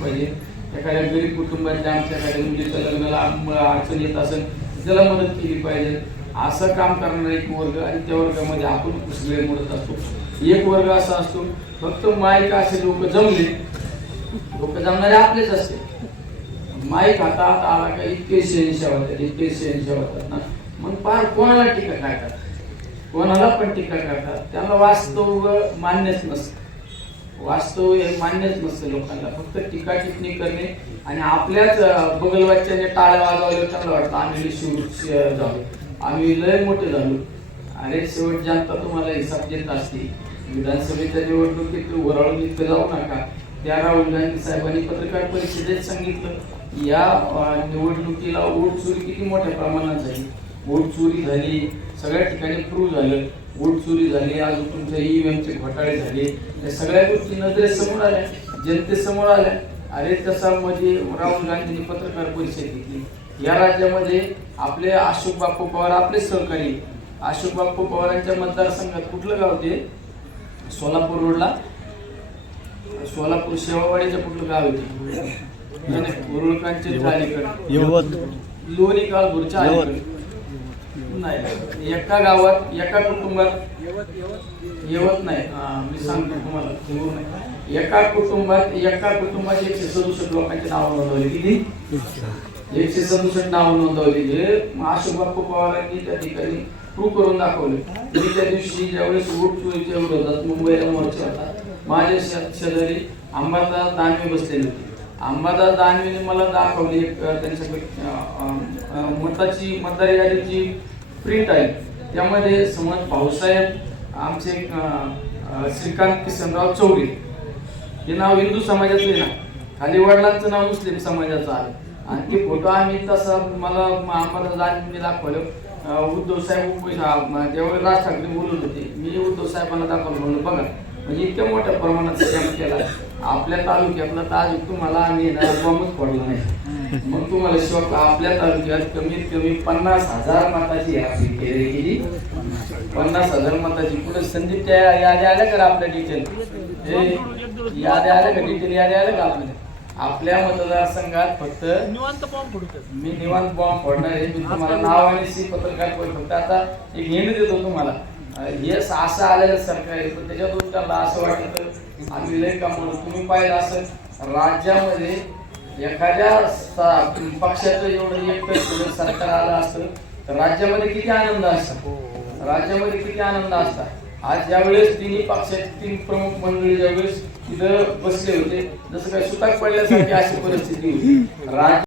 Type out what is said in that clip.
पाहिजे एखाद्या गरीब कुटुंबातल्या आमच्या एखाद्या म्हणजे मुलीच्या लग्नाला अडचण येत असेल त्याला मदत केली पाहिजे. असं काम करणारा एक वर्ग आणि त्या वर्गामध्ये आपण सगळे मोडत असतो. एक वर्ग असा असतो फक्त माईक असे लोक जमले लोक जमणारे आपलेच असते. माईक हातात आला का इतके शहनशाह होतात इतके शहनशाह होतात ना. मग पार कोणाला टीका करतात? कोणाला पण टीका करतात? त्याला वास्तव मान्यच नसतं. वास्तव हे मान्यच नसतं लोकांना. फक्त टीका टिप्पणी करणे आणि आपल्याच बगलवाच्याने टाळ्या वाजवायला चांगलं वाटतं. आम्ही शिव झालो. आम्ही लय मोठे झालो. अरे शेवट जनता तुम्हाला हिसाब देत असते. विधानसभेच्या निवडणुकीत वरळून इतकं जाऊ नका. त्या राहुल गांधी साहेबांनी पत्रकार परिषदेत सांगितलं. या निवडणुकीला ओट चोरी किती मोठ्या प्रमाणात झाली. वोट चोरी झाली सगळ्या ठिकाणी प्रूव्ह झालं. वोट चोरी झाली आज तुमच्या ईव्हीएमचे घोटाळे झाले. या सगळ्या गोष्टी नजरेसमोर आल्या. जनतेसमोर आल्या. अरे तसा मध्ये राहुल गांधींनी पत्रकार परिषद घेतली. या राज्यामध्ये आपले अशोक बापू पवार आपले सहकारी. अशोक बापू पवारांच्या मतदारसंघात कुठलं गाव ते? सोलापूर रोडला. सोलापूर शेवावाडीचं कुठलं गाव आहे ते? नाही, नाही, उरुळकांचे अलीकडे. यवत लोणी काळभोरच्या नाही. एका गावात एका कुटुंबात येवत नाही. मी सांगतो तुम्हाला जरूर नाही. एका कुटुंबात एका कुटुंबात एकशे सदुसष्ट लोकांची नावं नोंदवली किती एकशे सदुसष्ट नावं नोंदवली जे अशोक बापू पवारांनी त्या ठिकाणी प्रूव्ह करून दाखवले. मी त्या दिवशी ज्यावेळेस वोट विरोधात मुंबईला मोर्चा होता माझ्या शे- शेजारी अंबादास दानवे बसलेले होते. अंबादास दानवेने मला दाखवली एक अ, त्यांच्याकडे अ, अ, अ, मताची मतदार यादीची प्रिंट आहे त्यामध्ये समज भाऊसाहेब आमचे श्रीकांत किसनराव चौरे हे नाव हिंदू समाजाचं ना. खाली वडिलांचं नाव मुस्लिम समाजाचं आहे. आणि ते फोटो आम्ही तसं मला आम्हाला जाणून दाखवलं. उद्धव साहेब उपवेश राज ठाकरे बोलत होते मी उद्धव साहेबांना दाखवलं म्हणून बघा. म्हणजे इतक्या मोठ्या प्रमाणात स्कॅम केला. आपल्या तालुक्यातला तर आज तुम्हाला आम्ही ना बॉम्बच पडला नाही. मग तुम्हाला शॉक आपल्या तालुक्यात कमीत कमी पन्नास हजार मताची यादी केली गेली. पन्नास हजार मताची पुढे संदीप त्या याद्या आल्या का आपल्या डिटेल हे याद्या आल्या का डिटेल याद्या आल्या का आपल्या? आपल्या मतदारसंघात फक्त निवांत बॉम्ब फोडतात मी निवांत बॉम्ब फोडणार आहे. मी तुम्हाला नाव आणि सी पत्रकार फक्त आता एक हिंड देतो तुम्हाला. अं, हे असं आलेलं सरकार आहे. पण त्याच्यातून त्याला असं वाटतं आम्ही लय कमवलं. तुम्ही पाहिलं असं राज्यामध्ये एखाद्या पक्षाचं एवढं एक सरकार आलं असतं तर राज्यामध्ये किती आनंद असतो राज्यामध्ये किती आनंद असतात? आज ज्यावेळेस तिन्ही पक्षाचे तीन प्रमुख मंडळी ज्यावेळेस तिथं बसले होते जसं काय सुताक पडल्यासारखी अशी परिस्थिती होती. राज्य